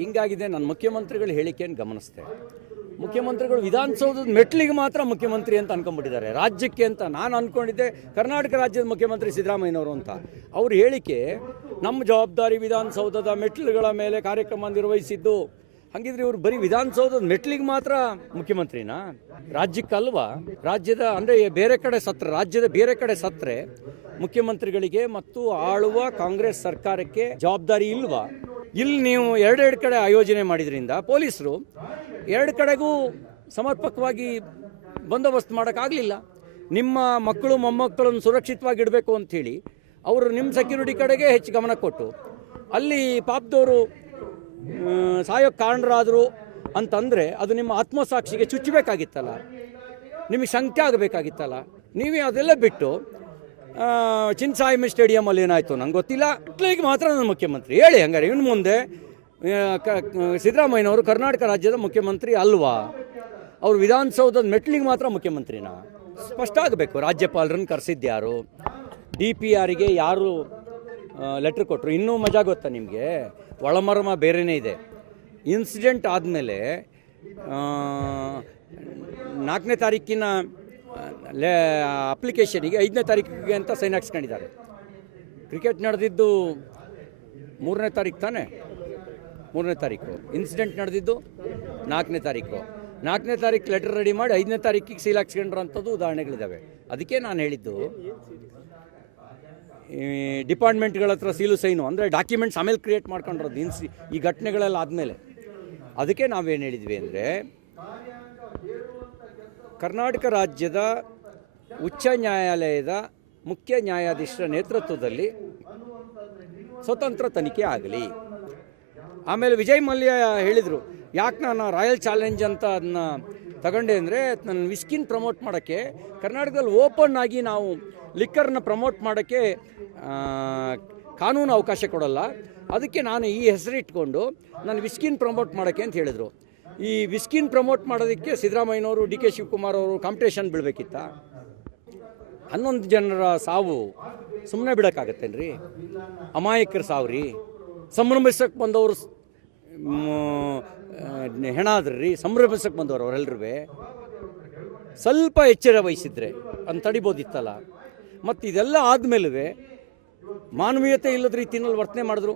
ಹಿಂಗಾಗಿದೆ. ನನ್ನ ಮುಖ್ಯಮಂತ್ರಿಗಳು ಹೇಳಿಕೆಯನ್ನು ಗಮನಿಸ್ತೆ. ಮುಖ್ಯಮಂತ್ರಿಗಳು ವಿಧಾನಸೌಧದ ಮೆಟ್ಲಿಗೆ ಮಾತ್ರ ಮುಖ್ಯಮಂತ್ರಿ ಅಂತ ಅನ್ಕೊಂಡ್ಬಿಟ್ಟಿದ್ದಾರೆ, ರಾಜ್ಯಕ್ಕೆ ಅಂತ. ನಾನು ಅಂದ್ಕೊಂಡಿದ್ದೆ ಕರ್ನಾಟಕ ರಾಜ್ಯದ ಮುಖ್ಯಮಂತ್ರಿ ಸಿದ್ದರಾಮಯ್ಯನವರು ಅಂತ. ಅವ್ರ ಹೇಳಿಕೆ ನಮ್ಮ ಜವಾಬ್ದಾರಿ ವಿಧಾನಸೌಧದ ಮೆಟ್ಲುಗಳ ಮೇಲೆ ಕಾರ್ಯಕ್ರಮ ನಿರ್ವಹಿಸಿದ್ದು. ಹಾಗಿದ್ರೆ ಇವರು ಬರೀ ವಿಧಾನಸೌಧದ ಮೆಟ್ಲಿಗೆ ಮಾತ್ರ ಮುಖ್ಯಮಂತ್ರಿನಾ? ರಾಜ್ಯಕ್ಕಲ್ವಾ? ರಾಜ್ಯದ ಅಂದರೆ ಬೇರೆ ಕಡೆ ಸತ್ರ, ರಾಜ್ಯದ ಬೇರೆ ಕಡೆ ಸತ್ರೆ ಮುಖ್ಯಮಂತ್ರಿಗಳಿಗೆ ಮತ್ತು ಆಳುವ ಕಾಂಗ್ರೆಸ್ ಸರ್ಕಾರಕ್ಕೆ ಜವಾಬ್ದಾರಿ ಇಲ್ವಾ? ಇಲ್ಲಿ ನೀವು ಎರಡೆರಡು ಕಡೆ ಆಯೋಜನೆ ಮಾಡಿದ್ರಿಂದ ಪೊಲೀಸರು ಎರಡು ಕಡೆಗೂ ಸಮರ್ಪಕವಾಗಿ ಬಂದೋಬಸ್ತ್ ಮಾಡೋಕ್ಕಾಗಲಿಲ್ಲ. ನಿಮ್ಮ ಮಕ್ಕಳು ಮೊಮ್ಮಕ್ಕಳನ್ನು ಸುರಕ್ಷಿತವಾಗಿ ಇಡಬೇಕು ಅಂಥೇಳಿ ಅವರು ನಿಮ್ಮ ಸೆಕ್ಯೂರಿಟಿ ಕಡೆಗೆ ಹೆಚ್ಚು ಗಮನ ಕೊಟ್ಟು ಅಲ್ಲಿ ಪಾಪದವರು ಸಾಯೋಕ್ಕೆ ಕಾರಣರಾದರು ಅಂತಂದರೆ ಅದು ನಿಮ್ಮ ಆತ್ಮಸಾಕ್ಷಿಗೆ ಚುಚ್ಚಬೇಕಾಗಿತ್ತಲ್ಲ, ನಿಮಗೆ ಶಂಕೆ ಆಗಬೇಕಾಗಿತ್ತಲ್ಲ. ನೀವೇ ಅದೆಲ್ಲ ಬಿಟ್ಟು ಚಿನ್ನಸ್ವಾಮಿ ಸ್ಟೇಡಿಯಮಲ್ಲಿ ಏನಾಯಿತು ನಂಗೆ ಗೊತ್ತಿಲ್ಲ, ಇಟ್ಲಿಗೆ ಮಾತ್ರ ನನ್ನ ಮುಖ್ಯಮಂತ್ರಿ ಹೇಳಿ. ಹಂಗಾರೆ ಇನ್ನು ಮುಂದೆ ಸಿದ್ದರಾಮಯ್ಯನವರು ಕರ್ನಾಟಕ ರಾಜ್ಯದ ಮುಖ್ಯಮಂತ್ರಿ ಅಲ್ವಾ? ಅವರು ವಿಧಾನಸೌಧದ ಮೆಟ್ಲಿಗೆ ಮಾತ್ರ ಮುಖ್ಯಮಂತ್ರಿನಾ? ಸ್ಪಷ್ಟ ಆಗಬೇಕು. ರಾಜ್ಯಪಾಲರನ್ನು ಕರೆಸಿದ್ಯಾರು? DPRಗೆ ಯಾರು ಲೆಟ್ರ್ ಕೊಟ್ಟರು? ಇನ್ನೂ ಮಜಾ ಗೊತ್ತಾ ನಿಮಗೆ? ಒಳಮರ್ಮ ಬೇರೆಯೇ ಇದೆ. ಇನ್ಸಿಡೆಂಟ್ ಆದಮೇಲೆ 4ನೇ ತಾರೀಕಿನ ಅಪ್ಲಿಕೇಶನಿಗೆ 5ನೇ ತಾರೀಕಿಗೆ ಅಂತ ಸೈನ್ ಹಾಕ್ಸ್ಕೊಂಡಿದ್ದಾರೆ. ಕ್ರಿಕೆಟ್ ನಡೆದಿದ್ದು 3ನೇ ತಾರೀಕು ತಾನೇ? 3ನೇ ತಾರೀಕು. ಇನ್ಸಿಡೆಂಟ್ ನಡೆದಿದ್ದು 4ನೇ ತಾರೀಕು. 4ನೇ ತಾರೀಕು ಲೆಟರ್ ರೆಡಿ ಮಾಡಿ 5ನೇ ತಾರೀಕಿಗೆ ಸೀಲ್ ಹಾಕ್ಸ್ಕೊಂಡ್ರಂಥದ್ದು ಉದಾಹರಣೆಗಳಿದ್ದಾವೆ. ಅದಕ್ಕೆ ನಾನು ಹೇಳಿದ್ದು ಡಿಪಾರ್ಟ್ಮೆಂಟ್ಗಳ ಹತ್ರ ಸೀಲು ಸೈನು ಅಂದರೆ ಡಾಕ್ಯುಮೆಂಟ್ಸ್ ಆಮೇಲೆ ಕ್ರಿಯೇಟ್ ಮಾಡ್ಕೊಂಡಿರೋದು ಈ ಘಟನೆಗಳೆಲ್ಲ ಆದಮೇಲೆ. ಅದಕ್ಕೆ ನಾವೇನು ಹೇಳಿದ್ವಿ ಅಂದರೆ ಕರ್ನಾಟಕ ರಾಜ್ಯದ ಉಚ್ಚ ನ್ಯಾಯಾಲಯದ ಮುಖ್ಯ ನ್ಯಾಯಾಧೀಶರ ನೇತೃತ್ವದಲ್ಲಿ ಸ್ವತಂತ್ರ ತನಿಖೆ ಆಗಲಿ. ಆಮೇಲೆ ವಿಜಯ್ ಮಲ್ಯ ಹೇಳಿದರು, ಯಾಕೆ ನಾನು ರಾಯಲ್ ಚಾಲೆಂಜ್ ಅಂತ ಅದನ್ನ ತಗೊಂಡೆ ಅಂದರೆ ನನ್ನ ವಿಸ್ಕಿನ್ ಪ್ರಮೋಟ್ ಮಾಡೋಕ್ಕೆ ಕರ್ನಾಟಕದಲ್ಲಿ ಓಪನ್ ಆಗಿ ನಾವು ಲಿಕ್ಕರ್ನ ಪ್ರಮೋಟ್ ಮಾಡೋಕ್ಕೆ ಕಾನೂನು ಅವಕಾಶ ಕೊಡಲ್ಲ, ಅದಕ್ಕೆ ನಾನು ಈ ಹೆಸರಿಟ್ಕೊಂಡು ನಾನು ವಿಸ್ಕಿನ್ ಪ್ರಮೋಟ್ ಮಾಡೋಕ್ಕೆ ಅಂತ ಹೇಳಿದರು. ಈ ವಿಸ್ಕಿನ್ ಪ್ರಮೋಟ್ ಮಾಡೋದಕ್ಕೆ ಸಿದ್ದರಾಮಯ್ಯನವರು DK ಶಿವಕುಮಾರ್ ಅವರು ಕಾಂಪಿಟೇಷನ್ ಬೀಳಬೇಕಿತ್ತ? 11 ಜನರ ಸಾವು ಸುಮ್ಮನೆ ಬಿಡೋಕ್ಕಾಗತ್ತೇನ್ರಿ? ಅಮಾಯಕರ ಸಾವು ರೀ. ಸಂಭ್ರಮಿಸಕ್ಕೆ ಬಂದವರು ಹೆಣ ಆದ್ರಿ, ಸಂಭ್ರಮಿಸಕ್ಕೆ ಬಂದವರು ಅವರೆಲ್ಲರೂ. ಸ್ವಲ್ಪ ಎಚ್ಚರ ವಹಿಸಿದ್ರೆ ಅಂತ ತಡಿಬೋದಿತ್ತಲ್ಲ. ಮತ್ತು ಇದೆಲ್ಲ ಆದಮೇಲೆ ಮಾನವೀಯತೆ ಇಲ್ಲದ ರೀತಿಯಲ್ಲಿ ವರ್ತನೆ ಮಾಡಿದ್ರು.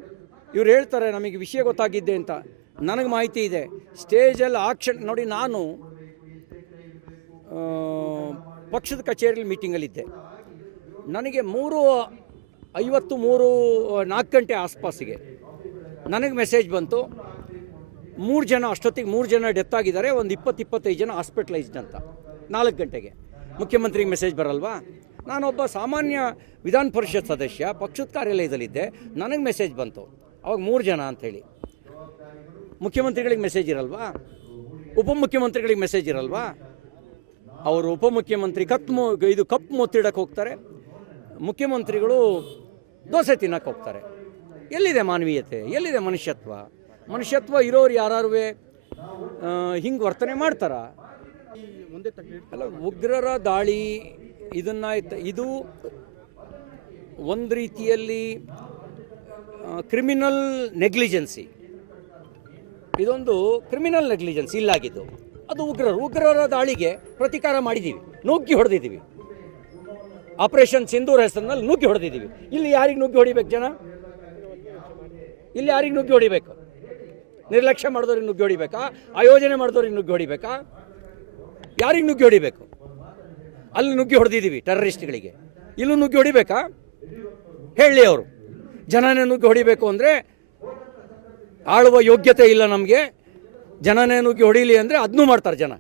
ಇವ್ರು ಹೇಳ್ತಾರೆ ನಮಗೆ ವಿಷಯ ಗೊತ್ತಾಗಿದ್ದೆ ಅಂತ. ನನಗೆ ಮಾಹಿತಿ ಇದೆ. ಸ್ಟೇಜಲ್ಲಿ ಆಕ್ಷನ್ ನೋಡಿ, ನಾನು ಪಕ್ಷದ ಕಚೇರಿಯಲ್ಲಿ ಮೀಟಿಂಗಲ್ಲಿದ್ದೆ. ನನಗೆ 3:50 4 ಗಂಟೆ ಆಸ್ಪಾಸಿಗೆ ನನಗೆ ಮೆಸೇಜ್ ಬಂತು, 3 ಜನ ಅಷ್ಟೊತ್ತಿಗೆ 3 ಜನ ಡೆತ್ ಆಗಿದ್ದಾರೆ, ಒಂದು 20-25 ಜನ ಹಾಸ್ಪಿಟಲೈಸ್ಡ್ ಅಂತ. 4 ಗಂಟೆಗೆ ಮುಖ್ಯಮಂತ್ರಿಗೆ ಮೆಸೇಜ್ ಬರಲ್ವಾ? ನಾನೊಬ್ಬ ಸಾಮಾನ್ಯ ವಿಧಾನ ಪರಿಷತ್ ಸದಸ್ಯ, ಪಕ್ಷದ ಕಾರ್ಯಾಲಯದಲ್ಲಿದ್ದೆ. ನನಗೆ ಮೆಸೇಜ್ ಬಂತು ಅವಾಗ 3 ಜನ ಅಂಥೇಳಿ. ಮುಖ್ಯಮಂತ್ರಿಗಳಿಗೆ ಮೆಸೇಜ್ ಇರಲ್ವಾ? ಉಪಮುಖ್ಯಮಂತ್ರಿಗಳಿಗೆ ಮೆಸೇಜ್ ಇರಲ್ವಾ? ಅವರು ಉಪಮುಖ್ಯಮಂತ್ರಿ ಕಪ್ಪು ಮುತ್ತಿಡಕ್ಕೆ ಹೋಗ್ತಾರೆ, ಮುಖ್ಯಮಂತ್ರಿಗಳು ದೋಸೆ ತಿನ್ನಕ್ಕೆ ಹೋಗ್ತಾರೆ. ಎಲ್ಲಿದೆ ಮಾನವೀಯತೆ? ಎಲ್ಲಿದೆ ಮನುಷ್ಯತ್ವ? ಮನುಷ್ಯತ್ವ ಇರೋರು ಯಾರು ಹಿಂಗೆ ವರ್ತನೆ ಮಾಡ್ತಾರ? ಅಲ್ಲ, ಉಗ್ರರ ದಾಳಿ ಇದು ಒಂದು ರೀತಿಯಲ್ಲಿ ಕ್ರಿಮಿನಲ್ ನೆಗ್ಲಿಜೆನ್ಸಿ. ಇದೊಂದು ಕ್ರಿಮಿನಲ್ ನೆಗ್ಲಿಜೆನ್ಸಿ ಇಲ್ಲಾಗಿದ್ದು. ಅದು ಉಗ್ರರ ದಾಳಿಗೆ ಪ್ರತೀಕಾರ ಮಾಡಿದ್ದೀವಿ, ನುಗ್ಗಿ ಹೊಡೆದಿದ್ದೀವಿ. ಆಪರೇಷನ್ ಸಿಂಧೂರ್ ಹೆಸರಿನಲ್ಲಿ ನುಗ್ಗಿ ಹೊಡೆದಿದ್ದೀವಿ. ಇಲ್ಲಿ ಯಾರಿಗೆ ನುಗ್ಗಿ ಹೊಡಿಬೇಕು ಜನ? ಇಲ್ಲಿ ಯಾರಿಗೆ ನುಗ್ಗಿ ಹೊಡಿಬೇಕು? ನಿರ್ಲಕ್ಷ್ಯ ಮಾಡಿದವ್ರಿಗೆ ನುಗ್ಗಿ ಹೊಡಿಬೇಕಾ? ಆಯೋಜನೆ ಮಾಡಿದವ್ರಿಗೆ ನುಗ್ಗಿ ಹೊಡಿಬೇಕಾ? ಯಾರಿಗೆ ನುಗ್ಗಿ ಹೊಡಿಬೇಕು? ಅಲ್ಲಿ ನುಗ್ಗಿ ಹೊಡೆದಿದ್ದೀವಿ ಟೆರರಿಸ್ಟ್ಗಳಿಗೆ. ಇಲ್ಲೂ ನುಗ್ಗಿ ಹೊಡಿಬೇಕಾ? ಹೇಳಿ ಅವರು. ಜನನೇ ನುಗ್ಗಿ ಹೊಡಿಬೇಕು ಅಂದರೆ ಆಳುವ ಯೋಗ್ಯತೆ ಇಲ್ಲ ನಮಗೆ. ಜನನೇ ನುಗ್ಗಿ ಹೊಡೀಲಿ ಅಂದರೆ ಅದನ್ನೂ ಮಾಡ್ತಾರೆ ಜನ.